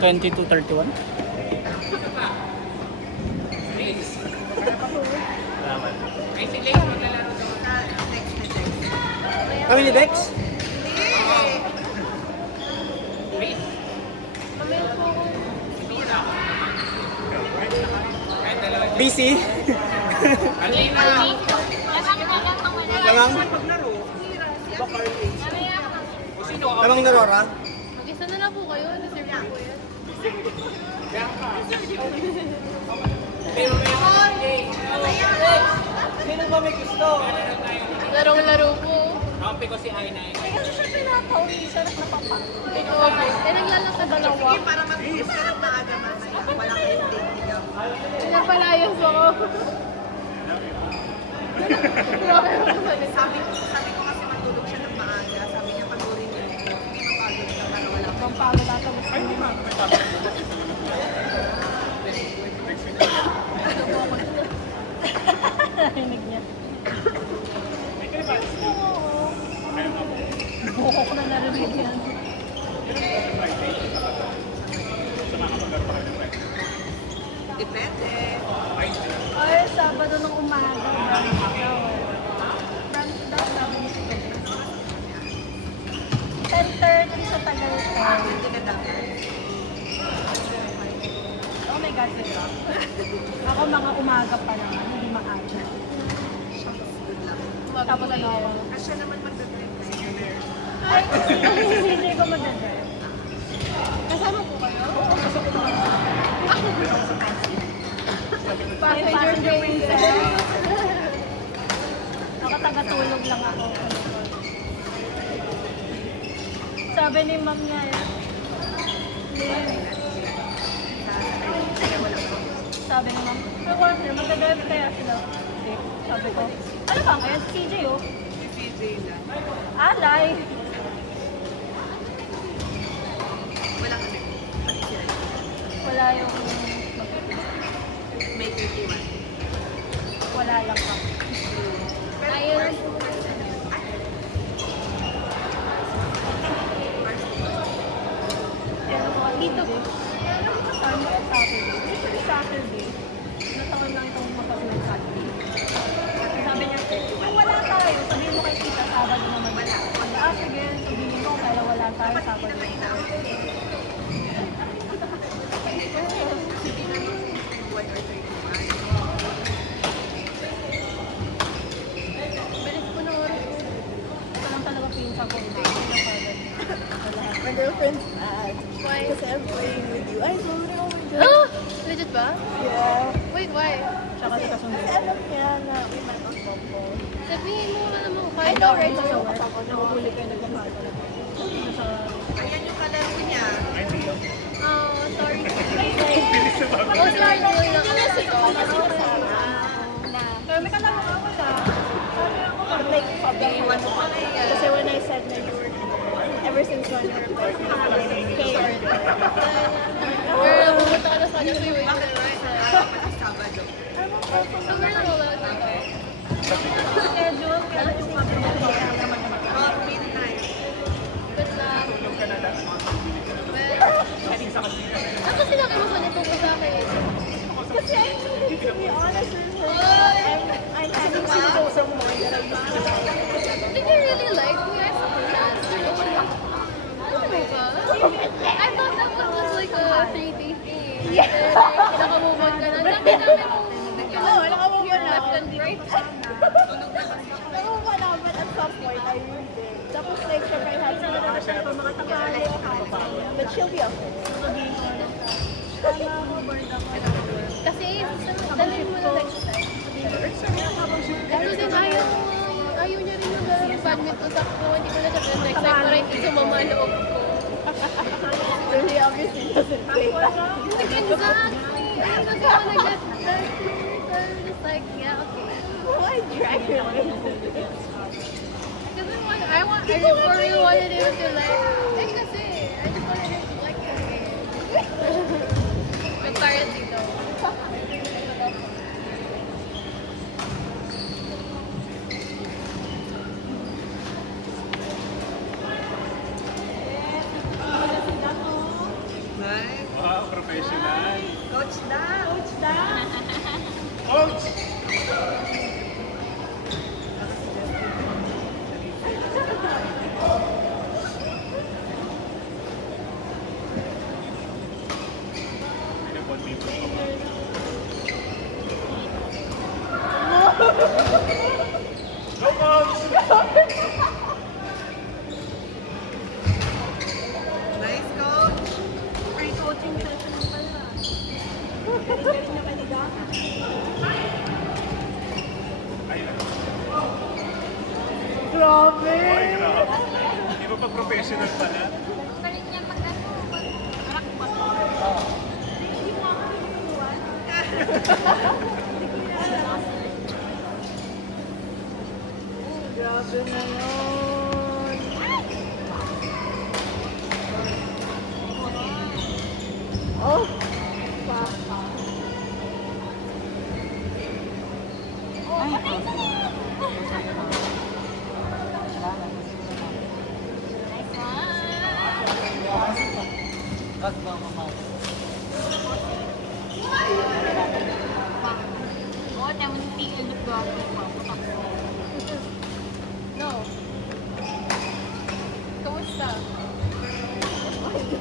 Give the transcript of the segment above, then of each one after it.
22:31. Kami ni Dex? Busy? Lamang? Lamang narora? Mag-isa na lang po kayo. Deserve ko po yan. Sino ba may gusto? Larong-laro po. Kampi ko si Ainay. Kasi siya pinataw, hindi siya napapa. Ikaw po. Naglalakad dalawa. Sige, para mag-iis ka ng maaga mamaya. Wala kayong dating ako. Pinapalayas ako. Grabe mo sa Sabi ko kasi matulog siya ng maaga. Sabi niya panurin niya. Hindi mapagod ka para wala kang pagod ata. Ay, hindi ma. Narinig niya. Buko ko na narinig yan. Depende. Ay, Sabado ng umaga. Brunch daw sabi niya. 10:30 sa Tagaytay. Hindi ka dapat. Oh my God, sila. Ako mga umaga pa naman, hindi maaga. Good luck. Tapos ano ako? Kasi siya naman magdadrive na yun. Ay, hindi ko mag-drive. Kasama po kayo? Oo, kasama ko. Passenger princess. Nakatagatulog lang ako. Sabi ni ma'am niya yan. Sabi ni ma'am, partner, magdadrive kaya sila. Sabi ko, ano ba kaya? Si CJ oh. Si PJ lang. Alay. Wala kasi. Pati sila. Wala yung... May 31. Wala lang ako. Ayun. Dito. Pero kasama ko Saturday. Dito Saturday. Nataon lang itong makapag Saturday. Sabi niya, kung wala tayo, sabihin mo kay tita, Sabado naman. Wala. Sige, sabihin mo, kaya wala tayo, Sabado. Bilis ko na oras ko. Ito lang talaga pinsa ko. My girlfriend's mad Why? because I'm playing with you. I told her, oh my God. Ah! Legit ba? Yeah. Wait, why? Siya kasi kasundo. Kasi alam niya na we met on Bumble. Sabihin mo nga naman I know, right? Sa So, work. nakahuli kayo nagmamahal. Ayan yung kalaro niya. Oh, sorry. Oh, sorry. Tuloy lang ako sa ito. Pero may kalaro ako na. Sabi ako, like, Iwan mo pala yan. kasi when I said na you were ever since when you were like, hey, Girl, pumunta ka na sa kanya. So, wait. Bakit right? Araw pa ng Sabado. So, girl, wala na ito. schedule, kaya yung Oh, midnight. Good luck. Well, ako sila kayo sa nito ko sa akin. kasi I needed to be honest with her. I'm having to go somewhere that I used to like. Did you really like me? I saw that. Oh my God. I thought that was like a 3-day thing. Yeah. Nakamove on ka na. Dami-dami Oo, nakamove on na. left and right. Nakuha na, but at some point, I really did. Tapos like, syempre, I had some other people, mga tangali, but she'll be okay. Kasi, dalhin mo na next time. Kasi din ayaw niya rin yung badminton sa ako. Hindi ko na siya pero next time para hindi sumama loob ko. So she obviously doesn't play that. Exactly. I'm not gonna get hurt. I'm just like, yeah, okay. Why drag her into this? Because I really wanted him to like, eh kasi, I just wanted him to like the game. But currently though. Ay, Wow, professional. Coach da. Coach da. Coach! Pinag-1 people pa ba? Go, Coach! Nice, coach. Free coaching session pala. Galing-galing na kanila. Ayun. Grabe! Ay, grabe. Di ba pag professional pala? Galing niya mag-arakbat. Hindi mo ako tinuturuan. Grabe na yun. Oh! Papa. Oo, naman yung tigil na No. Kamusta?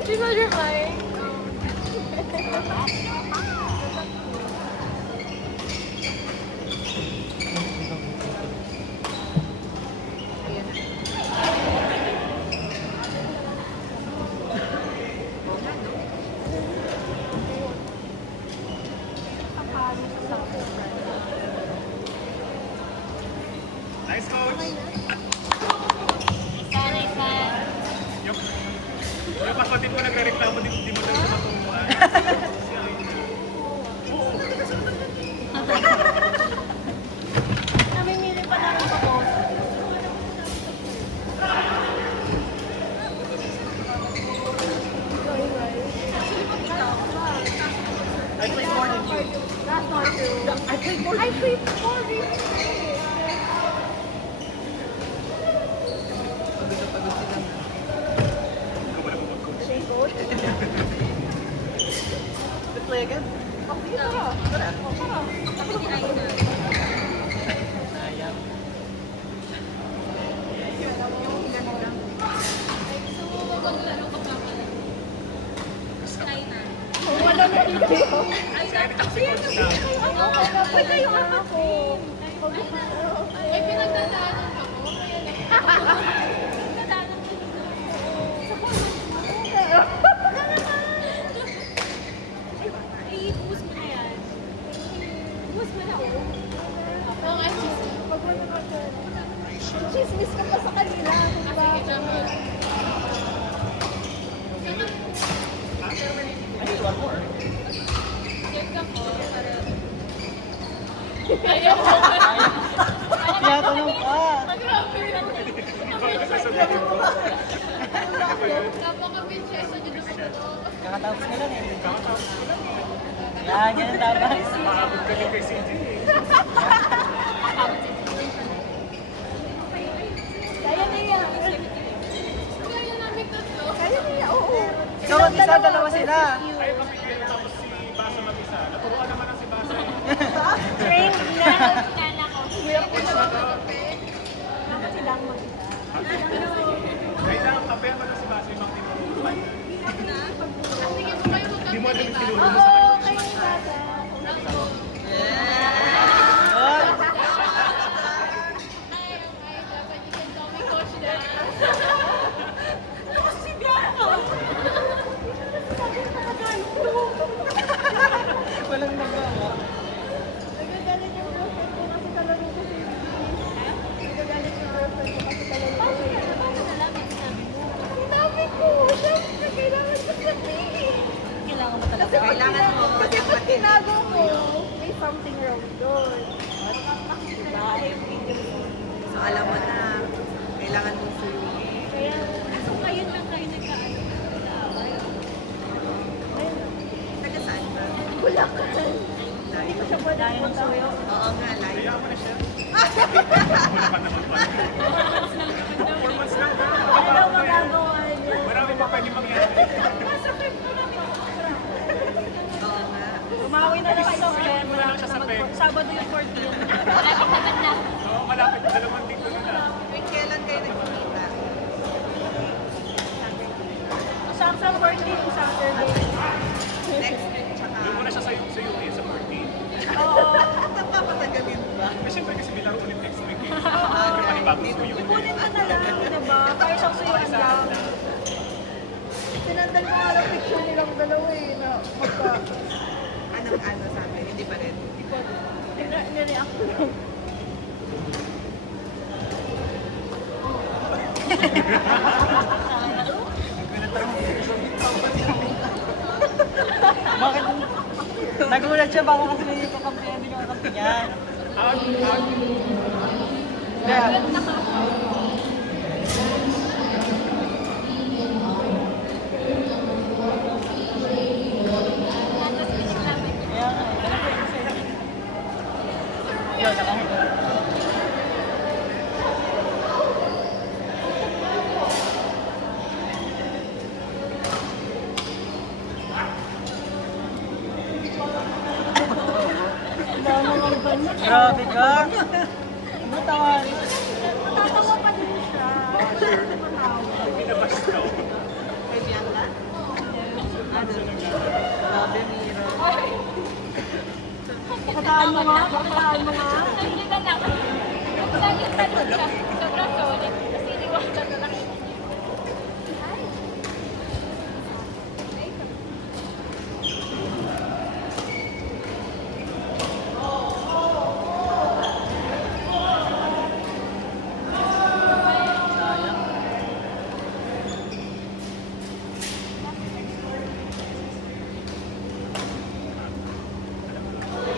She's not replying. Nice, Coach! Sana isa. Yung kapatid mo nagre-reklamo, di mo daw siya maturuan. Namimili pa na rin ako. I play more than you. That's not true. I play more I than you. played more recently. Pagod na pagod sila. Ikaw wala mo mag-coach. Same coach. Let's play again. Oh, sige, tara. Tara. Oh, tara. Sabi ni Aina. Sayang. Maglaro ka pa pala. Aina. Oh, wala na rin kayo. Si Ivy taxi coach na. Okay na pala yung ako. Ay, pinagdadaanan ako. Pinagdadaanan ko I-boost mo na yan. Boost mo na ako. Oo nga, sis. Pag mo naman ka. Chismis ka pa sa kanila. Diba? Sige, tama. I need one more. Check ako. Ayaw ko. Tinatanong ka. Grabe. Sasabihin ko. Napaka-prinsesa niyo naman ako. Kakatapos ka lang eh. Yan, yan ang dapat. Maabot ka din kay CJ. Kaya na yan. Kaya namin tatlo. Kaya na yan, oo. Ikaw ang isa, dalawa sila. Ay, kapigil tapos si Basa mag-isa. Naturuan naman ang si Basa eh. Trained na. Kala ko. Dapat silang mag-isa. Kailangan kapehan mo na si Basa yung mga tinuruan. Sige po kayo Hindi mo alam yung magkakita. tinuro mo sa Oo, kanya. kayo bata. Ako. Good. Ay, dapat you can call me Coach na. Walang nagawa. Nagagalit yung girlfriend ko kasi kalaro ko si Nagagalit yung girlfriend ko kasi kalaro ko si Ang dami ko! Siyempre, kailangan ko sa Kailangan mo Kasi pag Kailangan tinago, mo kasi ng pag material. tinago ko, may something wrong doon. Diba? Yung video ko. So, alam mo na. Kailangan mong suyugin. Kaya, So, ngayon lang kayo nagkaano. ayun, Taga saan ba? Bulacan. Layo. Hindi ko siya pwede punta. Oo nga, layo. Kaya mo na siya. Wala ka naman pala. 4 months lang. Ano magagawa niya? Marami pa pwede mangyari. Masakit ko na Perfect. Sabado yung 14. Malapit naman na. Oo, malapit. 2 linggo na lang. Tuwing kailan kayo nagkikita? Sa 14 yung Saturday. Next week, tsaka... Doon mo na siya sa UK sa 14. Oo. Napapatagalin ba? Eh, syempre kasi may laro ulit next week eh. Pero panibagong suyo. Ipunin mo na lang, diba? Kaya siyang suyuan lang. Sinandal ko nga lang picture nilang dalawa eh, na magka... Anong ano sabi? Hindi pa rin. Nireact ko lang. Bakit? Nagulat siya baka kasi may kakampihan, hindi ka kakampihan. Kaya, kaya nga, alam ko yung sa'yo. Yun, nakahito. Grabe ka. Ano tawag? Tatawa pa din siya. Pinabas ka. Kay Bianca? Grabe, Mira. Bakataan mo nga, bakataan mo nga. Nagkita lang. Lagi tanong siya. Sobrang solid. Kasi iniwasan na lang.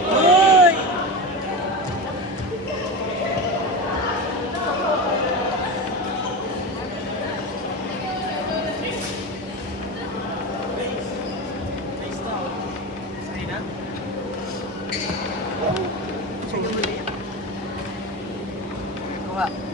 Uy! Sige, muli. Kuha.